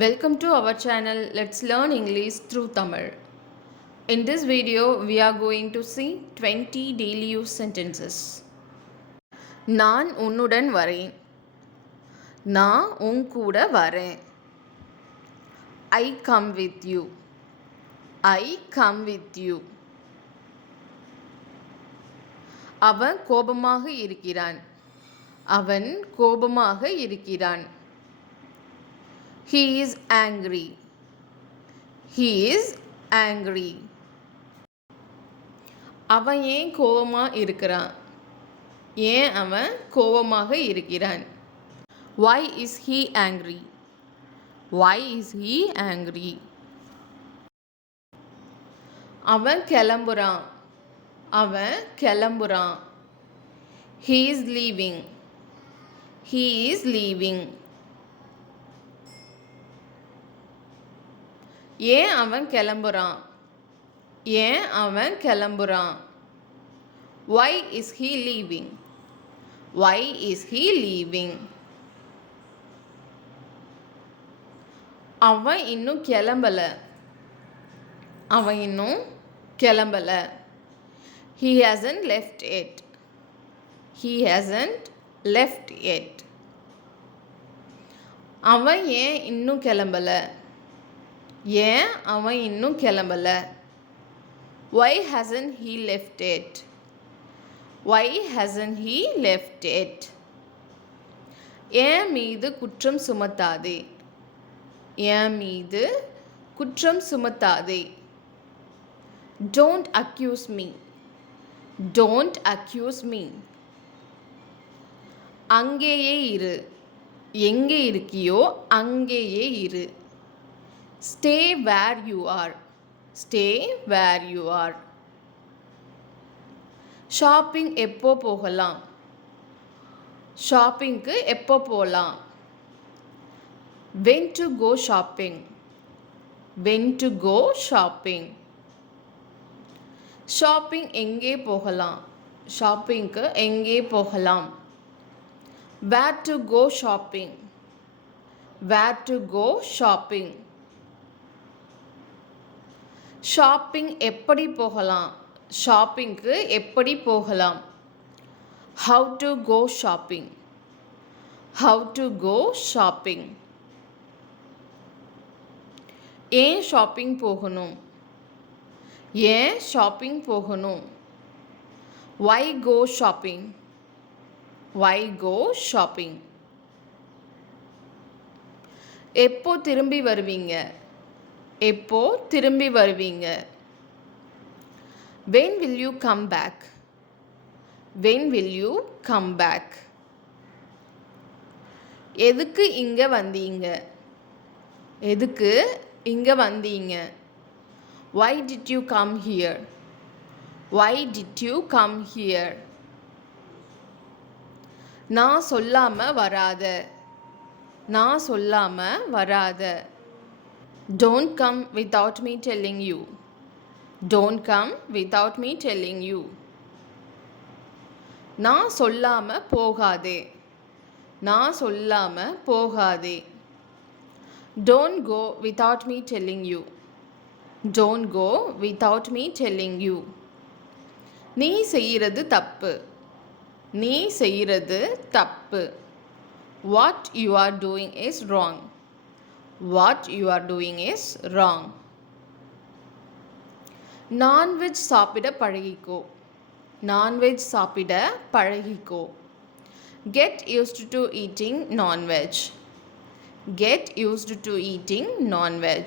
Welcome to our channel. Let's learn English through Tamil. In this video, we are going to see 20 daily use sentences. நான் உன்னுடன் வரேன். நான் உன் கூட வரேன். I come with you. I come with you. அவன் கோபமாக இருக்கிறான். அவன் கோபமாக இருக்கிறான். He is angry. He is angry. அவன் ஏன் கோபமா இருக்கிறான்? ஏன் அவன் கோபமாக இருக்கிறான்? Why is he angry? Why is he angry? அவன் கிளம்புறான். அவன் கிளம்புறான். He is leaving. He is leaving. ஏன் அவன் கிளம்புறான்? ஏன் அவன் கிளம்புறான்? Why is he leaving? Why is he leaving? அவன் இன்னும் கிளம்பல. அவன் இன்னும் கிளம்பல. He hasn't left yet. He hasn't left yet. அவன் ஏன் இன்னும் கிளம்பல? ஏன் அவன் இன்னும் கிளம்பல? Why hasn't he left yet? Why hasn't he left yet? என் மீது குற்றம் சுமத்தாதே. என் மீது குற்றம் சுமத்தாதே. Don't accuse me. Don't accuse me. அங்கேயே இரு. எங்கே இருக்கியோ அங்கேயே இரு. Stay where you are. Stay where you are. Shopping எப்போ போகலாம்? ஷாப்பிங்க்கு எப்போ போகலாம்? When to go shopping? When to go shopping? Shopping எங்கே போகலாம்? ஷாப்பிங்க்கு எங்கே போகலாம்? Where to go shopping? Where to go shopping? Shopping எப்படி போகலாம்? ஷாப்பிங்க்கு எப்படி போகலாம்? How to go shopping? How to go shopping? ஏன் ஷாப்பிங் போகணும்? ஏன் ஷாப்பிங் போகணும்? Why go shopping? Why go shopping? எப்போ திரும்பி வருவீங்க? எப்போ திரும்பி வருவீங்க? When will you come back? When will you come back? எதுக்கு இங்க வந்தீங்க? எதுக்கு இங்க வந்தீங்க? Why did you come here? Why did you come here? நான் சொல்லாம வராத. நான் சொல்லாம வராத. Don't come without me telling you. Don't come without me telling you. நான் சொல்லாம போகாதே. நான் சொல்லாம போகாதே. Don't go without me telling you. Don't go without me telling you. நீ செய்கிறது தப்பு. நீ செய்கிறது தப்பு. What you are doing is wrong. What you are doing is wrong. Non veg சாப்பிட பழகிக்கோ. நான்வெஜ் சாப்பிட பழகிக்கோ. Get used to eating non-veg. Get used to eating non-veg.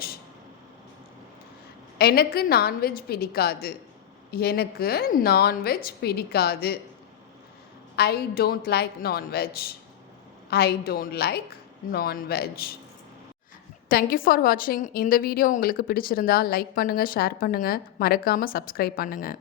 எனக்கு non veg பிடிக்காது. எனக்கு நான்வெஜ் பிடிக்காது. I don't like non-veg. I don't like non-veg. Thank you for வாட்சிங். இந்த video உங்களுக்கு பிடிச்சிருந்தா லைக் பண்ணுங்கள், ஷேர் பண்ணுங்கள், மறக்காமல் சப்ஸ்கிரைப் பண்ணுங்கள்.